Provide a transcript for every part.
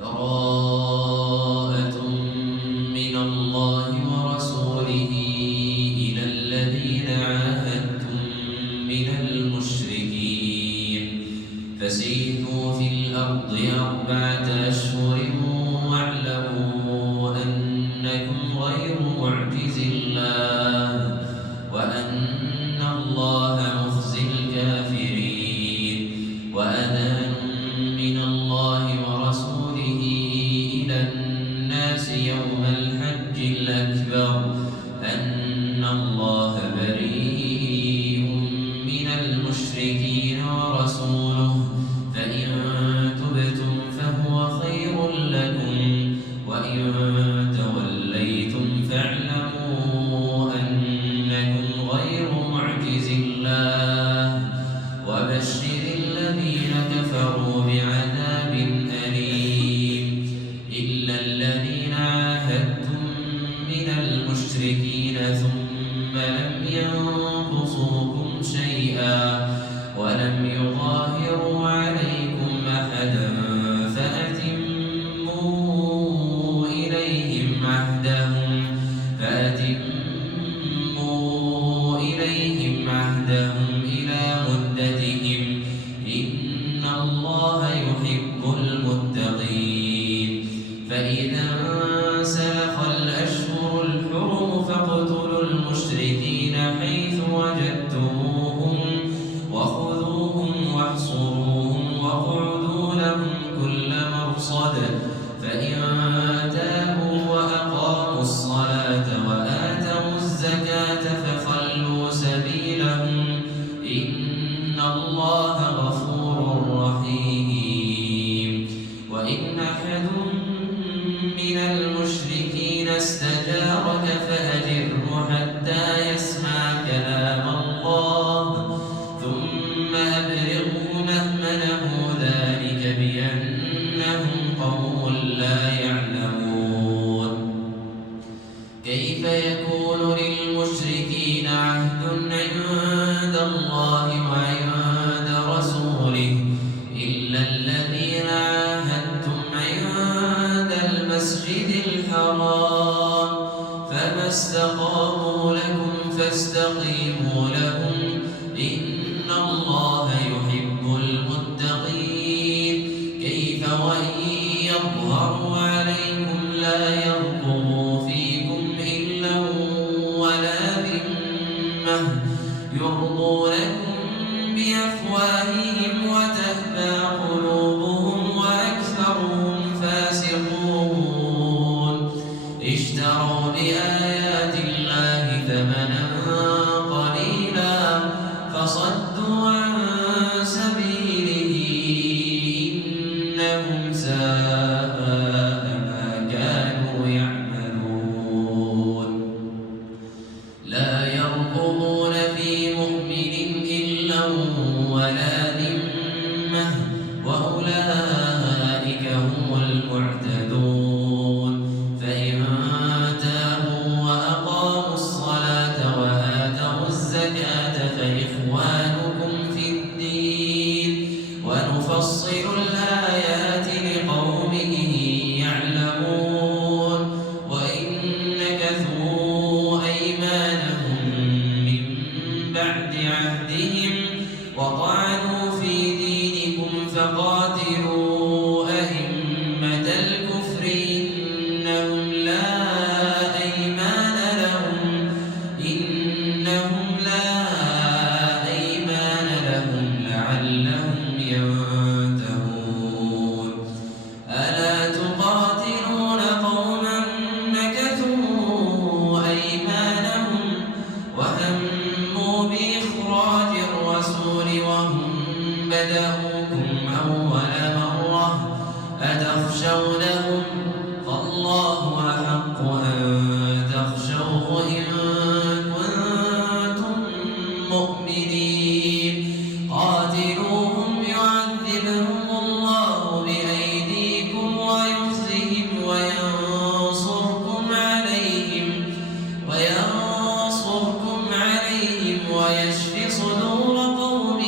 براءة من الله ورسوله إلى الذين عاهدتم من المشركين فسيحوا في الأرض 4 أشهر واعلموا أنكم غير معجز الله وأن الله مخزي الكافرين وأذان من الله ورسوله إلى الناس يوم الحج الأكبر أن الله بريء من المشركين ورسوله فإن تبتم فهو خير لكم وإن توليتم فاعلموا أنكم غير معجز الله وبشر الذين كفروا بعذاب أليم إلا الذين عاهدتم من المشركين ثم لم ينقصوكم شيئا ولم يظاهروا عليكم أحدا فأتموا إليهم عهدهم إلى مدتهم إن الله يحب المتقين فإذا انسلخ الأشهر الحرم فاقتلوا المشركين حيث وجدتموهم وخذوهم واحصروهم واقعدوا لهم كل مرصد فإن تابوا وأقاموا الصلاة وآتوا الزكاة فخلوا سبيلهم إن الله غفور رحيم وإن أحد من المشركين استجارك فأجره حتى يسمع كلام الله ثم أبلغه مأمنه ذلك بأنهم قوم لا يعلمون كيف يكون للمشركين عهد عند الله وعند رسوله إلا الذين عاهدتم عند المسجد الحرام فما استقاموا لكم فاستقيموا لهم إن الله يحب المتقين كيف وإن يظهروا عليكم لا يرقبوا فيكم إلا ولا ذمة يرضونكم بأفواههم وتأبى قلوبهم وأكثرهم فاسقون اشتروا بآيات الله ثمنا قليلا فصدوا عن سبيله إنهم ساء ما كانوا يعملون لا يرقبون في مؤمن إلا ولا ذمة وأولئك هم المعتدون فإن تابوا وأقاموا الصلاة وآتوا الزكاة فإخوانكم في الدين ونفصل الآيات لقوم يعلمون وإن نكثوا أيمانهم من بعد عهدهم وطعنوا في دينكم فقاتلوا أئمة الكفر إنهم لا أيمان لهم لعلهم ينتهون ألا تقاتلون قوما نكثوا أيمانهم وهموا بإخراج الرسول وهم بدأوكم أول مرة أتخشونهم فالله أحق أن تخشوه إن كنتم مؤمنين قاتلوهم يعذبهم الله بأيديكم ويخزهم وينصركم عليهم ويشف صدور قوم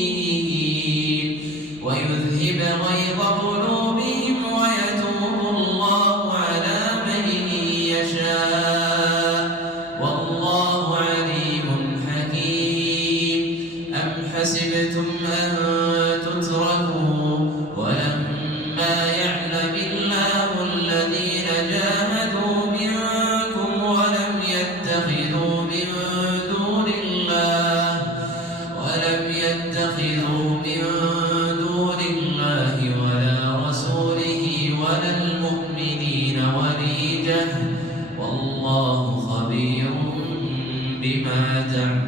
مؤمنين ويذهب ليذهب غيظ قلوبهم ويتوب الله على من يشاء والله عليم حكيم. أم حسبتم أن تتركوا ولما يعلم الله الذين جاهدوا منكم ولم يتخذوا من دون الله ولا رسوله ولا المؤمنين وليجة والله خبير بما تعملون.